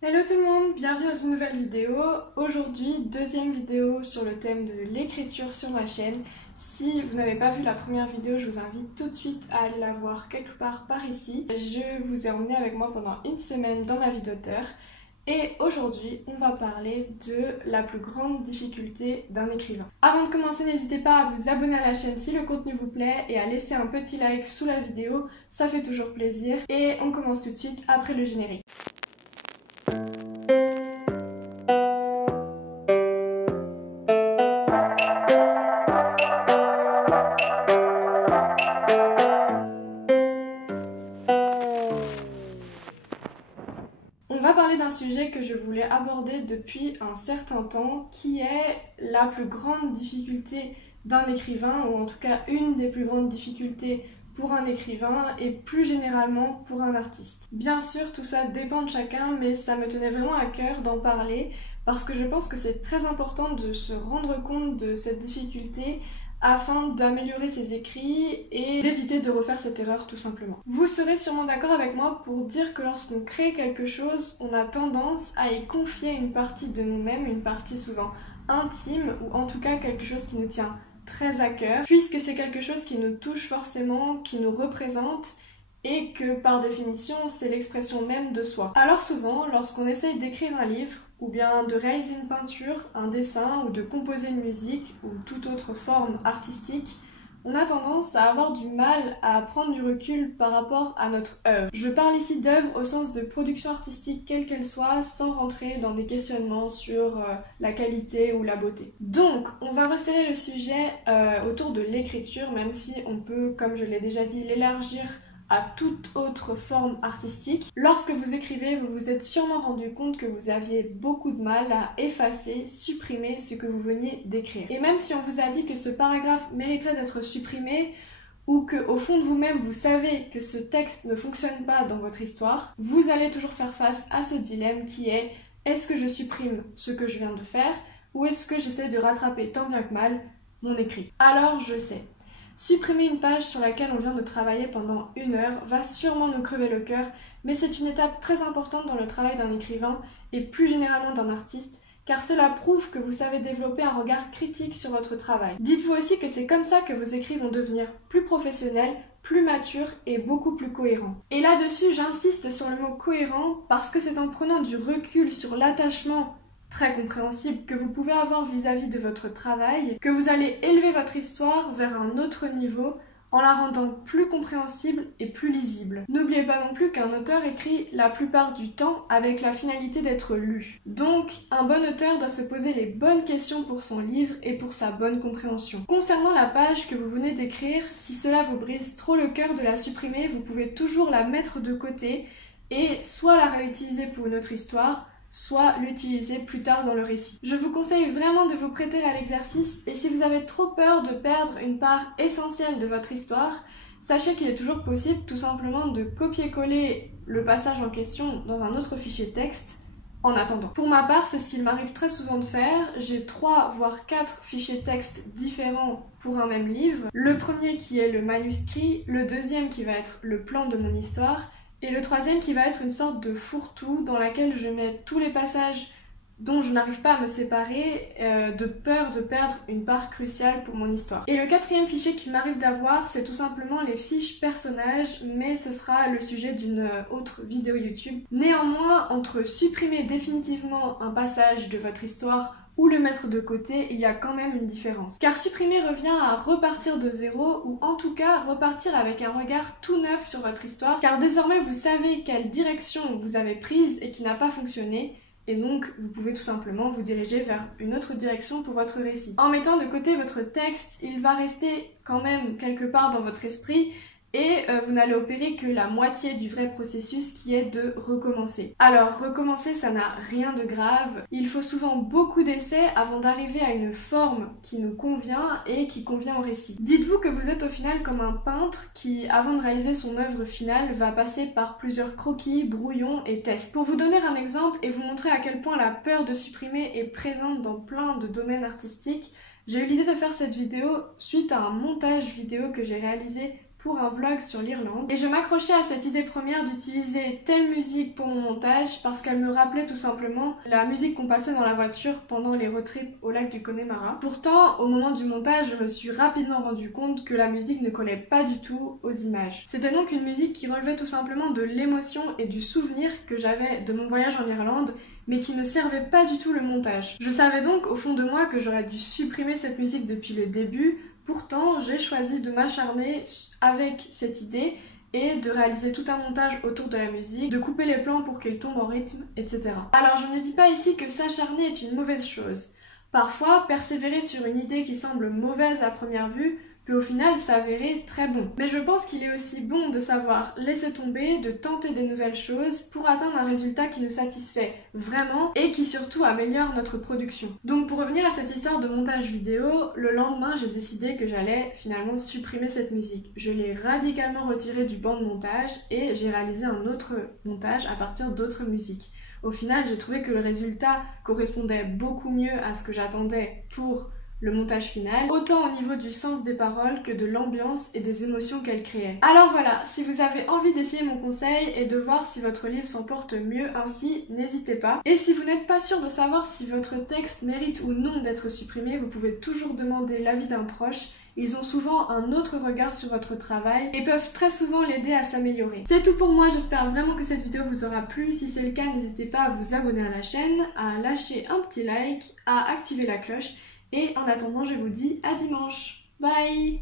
Hello tout le monde, bienvenue dans une nouvelle vidéo. Aujourd'hui, deuxième vidéo sur le thème de l'écriture sur ma chaîne. Si vous n'avez pas vu la première vidéo, je vous invite tout de suite à aller la voir quelque part par ici. Je vous ai emmené avec moi pendant une semaine dans ma vie d'auteur. Et aujourd'hui, on va parler de la plus grande difficulté d'un écrivain. Avant de commencer, n'hésitez pas à vous abonner à la chaîne si le contenu vous plaît et à laisser un petit like sous la vidéo, ça fait toujours plaisir. Et on commence tout de suite après le générique. On va parler d'un sujet que je voulais aborder depuis un certain temps, qui est la plus grande difficulté d'un écrivain, ou en tout cas une des plus grandes difficultés pour un écrivain et plus généralement pour un artiste. Bien sûr, tout ça dépend de chacun, mais ça me tenait vraiment à cœur d'en parler parce que je pense que c'est très important de se rendre compte de cette difficulté afin d'améliorer ses écrits et d'éviter de refaire cette erreur tout simplement. Vous serez sûrement d'accord avec moi pour dire que lorsqu'on crée quelque chose, on a tendance à y confier une partie de nous-mêmes, une partie souvent intime ou en tout cas quelque chose qui nous tient très à cœur, puisque c'est quelque chose qui nous touche forcément, qui nous représente et que par définition c'est l'expression même de soi. Alors souvent, lorsqu'on essaye d'écrire un livre, ou bien de réaliser une peinture, un dessin, ou de composer une musique, ou toute autre forme artistique, on a tendance à avoir du mal à prendre du recul par rapport à notre œuvre. Je parle ici d'œuvre au sens de production artistique quelle qu'elle soit, sans rentrer dans des questionnements sur la qualité ou la beauté. Donc, on va resserrer le sujet autour de l'écriture, même si on peut, comme je l'ai déjà dit, l'élargir à toute autre forme artistique. Lorsque vous écrivez, vous vous êtes sûrement rendu compte que vous aviez beaucoup de mal à effacer, supprimer ce que vous veniez d'écrire. Et même si on vous a dit que ce paragraphe mériterait d'être supprimé, ou que au fond de vous-même vous savez que ce texte ne fonctionne pas dans votre histoire, vous allez toujours faire face à ce dilemme qui est: est-ce que je supprime ce que je viens de faire, ou est-ce que j'essaie de rattraper tant bien que mal mon écrit? Alors je sais, supprimer une page sur laquelle on vient de travailler pendant 1 heure va sûrement nous crever le cœur, mais c'est une étape très importante dans le travail d'un écrivain et plus généralement d'un artiste, car cela prouve que vous savez développer un regard critique sur votre travail. Dites-vous aussi que c'est comme ça que vos écrits vont devenir plus professionnels, plus matures et beaucoup plus cohérents. Et là-dessus, j'insiste sur le mot cohérent parce que c'est en prenant du recul sur l'attachement très compréhensible que vous pouvez avoir vis-à-vis de votre travail, que vous allez élever votre histoire vers un autre niveau en la rendant plus compréhensible et plus lisible. N'oubliez pas non plus qu'un auteur écrit la plupart du temps avec la finalité d'être lu. Donc, un bon auteur doit se poser les bonnes questions pour son livre et pour sa bonne compréhension. Concernant la page que vous venez d'écrire, si cela vous brise trop le cœur de la supprimer, vous pouvez toujours la mettre de côté et soit la réutiliser pour une autre histoire, soit l'utiliser plus tard dans le récit. Je vous conseille vraiment de vous prêter à l'exercice et si vous avez trop peur de perdre une part essentielle de votre histoire, sachez qu'il est toujours possible tout simplement de copier-coller le passage en question dans un autre fichier texte en attendant. Pour ma part, c'est ce qu'il m'arrive très souvent de faire. J'ai 3 voire 4 fichiers texte différents pour un même livre. Le premier qui est le manuscrit, le deuxième qui va être le plan de mon histoire, et le troisième qui va être une sorte de fourre-tout dans laquelle je mets tous les passages dont je n'arrive pas à me séparer de peur de perdre une part cruciale pour mon histoire. Et le quatrième fichier qu'il m'arrive d'avoir, c'est tout simplement les fiches personnages, mais ce sera le sujet d'une autre vidéo YouTube. Néanmoins, entre supprimer définitivement un passage de votre histoire ou le mettre de côté, il y a quand même une différence. Car supprimer revient à repartir de zéro, ou en tout cas repartir avec un regard tout neuf sur votre histoire, car désormais vous savez quelle direction vous avez prise et qui n'a pas fonctionné, et donc vous pouvez tout simplement vous diriger vers une autre direction pour votre récit. En mettant de côté votre texte, il va rester quand même quelque part dans votre esprit, et vous n'allez opérer que la moitié du vrai processus qui est de recommencer. Alors recommencer, ça n'a rien de grave, il faut souvent beaucoup d'essais avant d'arriver à une forme qui nous convient et qui convient au récit. Dites-vous que vous êtes au final comme un peintre qui, avant de réaliser son œuvre finale, va passer par plusieurs croquis, brouillons et tests. Pour vous donner un exemple et vous montrer à quel point la peur de supprimer est présente dans plein de domaines artistiques, j'ai eu l'idée de faire cette vidéo suite à un montage vidéo que j'ai réalisé pour un vlog sur l'Irlande et je m'accrochais à cette idée première d'utiliser telle musique pour mon montage parce qu'elle me rappelait tout simplement la musique qu'on passait dans la voiture pendant les road trips au lac du Connemara. Pourtant, au moment du montage, je me suis rapidement rendu compte que la musique ne collait pas du tout aux images. C'était donc une musique qui relevait tout simplement de l'émotion et du souvenir que j'avais de mon voyage en Irlande, mais qui ne servait pas du tout le montage. Je savais donc au fond de moi que j'aurais dû supprimer cette musique depuis le début, pourtant j'ai choisi de m'acharner avec cette idée et de réaliser tout un montage autour de la musique, de couper les plans pour qu'elle tombe en rythme, etc. Alors je ne dis pas ici que s'acharner est une mauvaise chose. Parfois, persévérer sur une idée qui semble mauvaise à première vue peut au final s'avérer très bon. Mais je pense qu'il est aussi bon de savoir laisser tomber, de tenter des nouvelles choses pour atteindre un résultat qui nous satisfait vraiment et qui surtout améliore notre production. Donc pour revenir à cette histoire de montage vidéo, le lendemain j'ai décidé que j'allais finalement supprimer cette musique. Je l'ai radicalement retirée du banc de montage et j'ai réalisé un autre montage à partir d'autres musiques. Au final, j'ai trouvé que le résultat correspondait beaucoup mieux à ce que j'attendais pour le montage final, autant au niveau du sens des paroles que de l'ambiance et des émotions qu'elle créait. Alors voilà, si vous avez envie d'essayer mon conseil et de voir si votre livre s'en porte mieux ainsi, n'hésitez pas. Et si vous n'êtes pas sûr de savoir si votre texte mérite ou non d'être supprimé, vous pouvez toujours demander l'avis d'un proche. Ils ont souvent un autre regard sur votre travail et peuvent très souvent l'aider à s'améliorer. C'est tout pour moi, j'espère vraiment que cette vidéo vous aura plu. Si c'est le cas, n'hésitez pas à vous abonner à la chaîne, à lâcher un petit like, à activer la cloche. Et en attendant, je vous dis à dimanche. Bye!